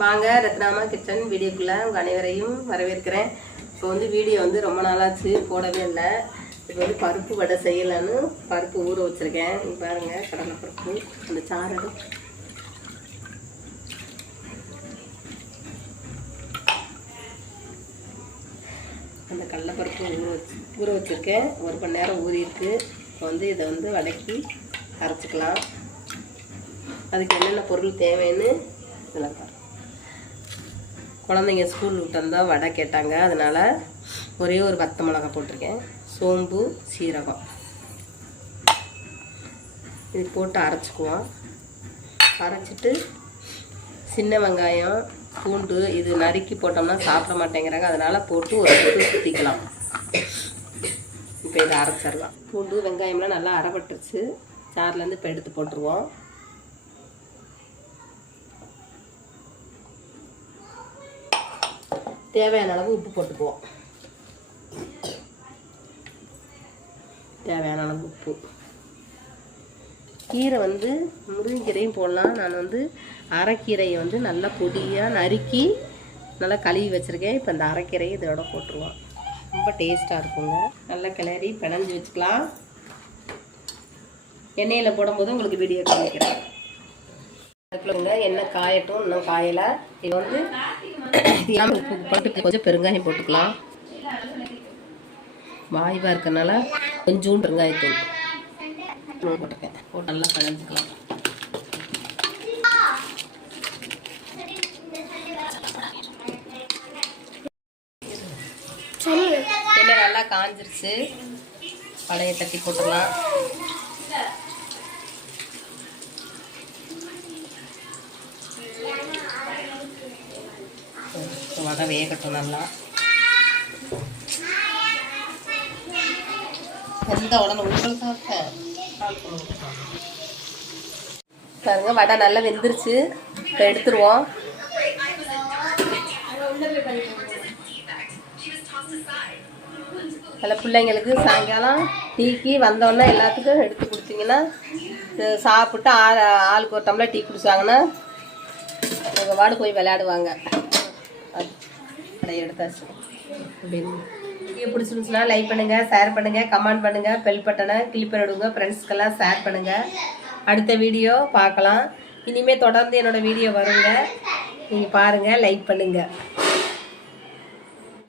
வாங்க ரத்னாமா கிச்சன் வீடியோக்குள்ளே உங்கள் அனைவரையும் வரவேற்கிறேன். இப்போ வந்து வீடியோ வந்து ரொம்ப நாளாச்சு போடவே இல்லை. இப்போ வந்து பருப்பு வடை செய்யலான்னு பருப்பு ஊற வச்சுருக்கேன். இங்கே பாருங்கள், கடலை பருப்பு அந்த சாறு அந்த கடலைப்பருப்பு ஊற வச்சுருக்கேன். 1 மணி நேரம் ஊறியிருக்கு. இப்போ வந்து இதை வந்து வதக்கி அரைச்சிக்கலாம். அதுக்கு என்னென்ன பொருள் தேவைன்னு இதெல்லாம் பாருங்கள். குழந்தைங்க ஸ்கூல் விட்டு வந்தால் வடை கேட்டாங்க, அதனால் ஒரே ஒரு வத்த மிளகாய் போட்டிருக்கேன். சோம்பு, சீரகம் இது போட்டு அரைச்சிக்குவோம். அரைச்சிட்டு சின்ன வெங்காயம், பூண்டு இது நறுக்கி போட்டோம்னா சாப்பிட மாட்டேங்கிறாங்க, அதனால் போட்டு ஒரு சுற்று சுற்றிக்கலாம். இப்போ இதை அரைச்சிடலாம். பூண்டு வெங்காயம்லாம் நல்லா அரைப்பட்டுருச்சு. சாறுலேருந்து இப்போ எடுத்து போட்டுருவோம். தேவையான அளவு உப்பு போட்டுக்குவோம். தேவையான அளவு உப்பு. கீரை வந்து முருங்கைக்கீரையும் போடலாம். நான் வந்து அரைக்கீரையை வந்து நல்லா பொடியாக நறுக்கி நல்லா கழுவி வச்சுருக்கேன். இப்போ இந்த அரைக்கீரையை இதோட போட்டுருவோம். ரொம்ப டேஸ்ட்டாக இருக்குங்க. நல்லா கிளறி பிணைஞ்சி வச்சுக்கலாம். எண்ணெயில் போடும்போது உங்களுக்கு வீடியோ காமிக்கிறேன். அதுக்குள்ளங்க எண்ணெய் காயட்டும். இன்னும் காயலை. இது வந்து உப்பு போட்டு கொஞ்சம் பெருங்காயம் போட்டுக்கலாம். வாய்வாக இருக்கிறதுனால கொஞ்சோண்டு பெருங்காயத்தூள் போட்டுருக்கேன். போட்டு நல்லா கலந்துக்கலாம். எண்ணெய் நல்லா காஞ்சிருச்சு. வடையை தட்டி போட்டுக்கலாம். வடை வேகட்டும். நல்லா எந்த உடனே உங்களுக்கு பாருங்க, வடை நல்லா வெந்துருச்சு. இப்போ எடுத்துருவோம். அதில் பிள்ளைங்களுக்கு சாயங்காலம் டீக்கு வந்தோடனே எல்லாத்துக்கும் எடுத்து கொடுத்தீங்கன்னா சாப்பிட்டு ஆளுக்கு ஒரு டம்ளர் டீ குடிச்சாங்கன்னா உங்கள் வாடு போய் விளையாடுவாங்க. அதை எடுத்தாச்சு. வீடியோ பிடிச்சிருந்துச்சுன்னா லைக் பண்ணுங்கள், ஷேர் பண்ணுங்கள், கமெண்ட் பண்ணுங்கள், பெல் பட்டனை கிளிக் பண்ணிவிடுங்க. ஃப்ரெண்ட்ஸ்க்கெல்லாம் ஷேர் பண்ணுங்கள். அடுத்த வீடியோ பார்க்கலாம். இனிமேல் தொடர்ந்து என்னோடய வீடியோ வருங்க. நீங்கள் பாருங்கள், லைக் பண்ணுங்கள்.